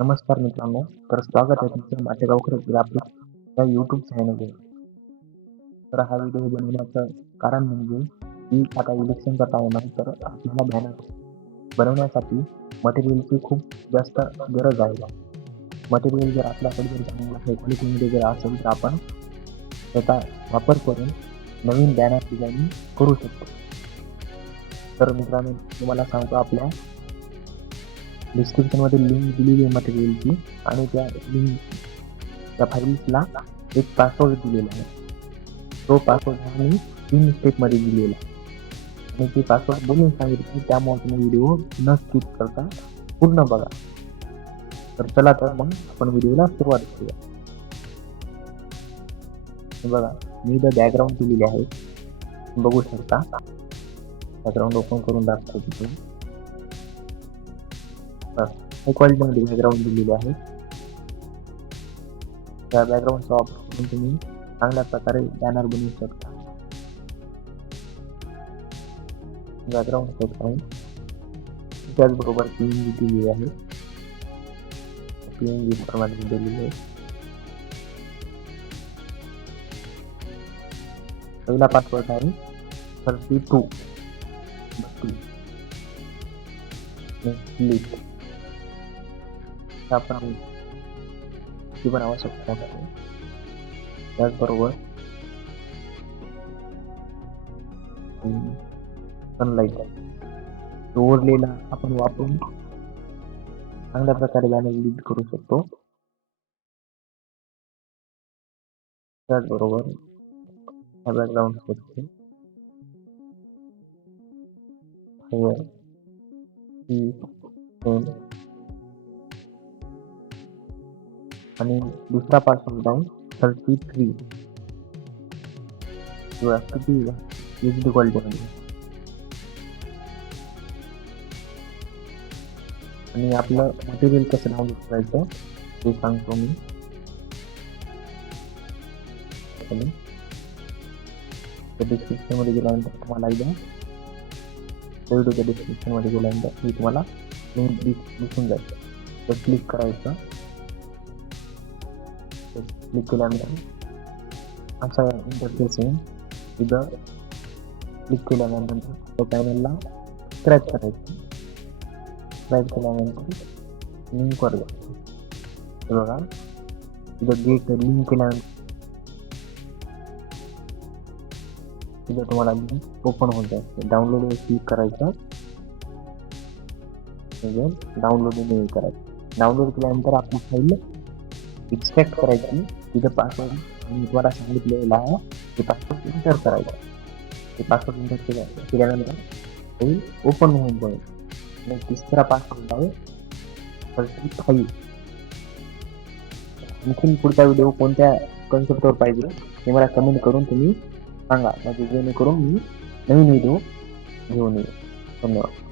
नमस्कार मित्रांनो, तर स्वागत आहे तुमचं माझ्या गावकर ग्राफिक्स या यूट्यूब चॅनलवर. तर हा व्हिडिओ बनवण्याचं कारण म्हणजे की आता इलेक्शनचा टाइम आहे, तर आपल्याला बॅनर बनवण्यासाठी मटेरियलची खूप जास्त गरज आहे. मटेरियल जर आपल्याकडे जर चांगलं हाय क्वालिटीमध्ये जर असेल तर आपण त्याचा वापर करून नवीन बॅनर डिझाईनिंग करू शकतो. तर मित्रांनो, तुम्हाला सांगतो आपल्या डिस्क्रिप्शनमध्ये लिंक दिलेली आहे मटेरियलची आणि त्या फाईल्सला एक पासवर्ड दिलेला आहे. तो पासवर्ड हा मी 3 स्टेपमध्ये दिलेला आहे आणि ते पासवर्ड बोलून सांगितले, त्यामुळे तुम्ही व्हिडिओ न स्किप करता पूर्ण बघा. तर चला तर मग आपण व्हिडिओला सुरुवात करूया. बघा, मी इथं बॅकग्राऊंड दिलेली आहे, बघू शकता. बॅकग्राऊंड ओपन करून दाखवतो तुम्ही. हाय क्वालिटीमध्ये बॅकग्राऊंड दिलेले आहे. त्या बॅकग्राऊंडचा वापर करून तुम्ही चांगल्या प्रकारे बॅनर बनवू शकता. बॅकग्राऊंड सेट आहे, त्याचबरोबर PNG दिलेली आहे. PNG फॉर्मॅट दिलेली आहे. पहिला पासवर्ड आहे 32 क्लिक. आपण ती पण आवश्यकता आहे. त्याचबरोबर सनलाईट ओव्हरलेला आपण वापरून चांगल्या प्रकारे बॅनर लीड करू शकतो. त्याचबरोबर ह्या बॅकग्राऊंड सेटचे आणि दुसरा पासवर्ड आहे 33 किंवा किती HD क्वालिटीमध्ये. आणि आपलं मटेरियल कसं डाउनलोड करायचं ते सांगतो मी. डिस्क्रिप्शनमध्ये गेल्यानंतर तुम्हाला एकदा व्हिडिओच्या डिस्क्रिप्शनमध्ये गेल्यानंतर मी तुम्हाला लिंक दिसून जाईल. तर क्लिक करायचं. क्लिक केल्यानंतर असा इंटरफेस येईल. तिथं क्लिक केल्यानंतर त्या चॅनलला सबस्क्राईब करायचं. सबस्क्राईब केल्यानंतर लिंकवर जायचं. हे बघा, तिथं गेट लिंक केल्यानंतर तिथं तुम्हाला लिंक ओपन होत जाईल. डाउनलोडवर क्लिक करायचं. डाउनलोड करायचं. डाउनलोड केल्यानंतर आपली फाईल एक्सट्रॅक्ट करायची. तिथं पासवर्ड मी तुम्हाला सांगितलेलं आहे, ते पासवर्ड एंटर करायचं. ते पासवर्ड एंटर केल्यानंतर फाईल ओपन होऊन जाईल. आणि तिसरा पासवर्ड आहे 35. आणखीन पुढचा व्हिडिओ कोणत्या कन्सेप्टवर पाहिजे हे मला कमेंट करून तुम्ही सांगा, म्हणजे जेणेकरून मी नवीन व्हिडिओ घेऊन येईल. धन्यवाद.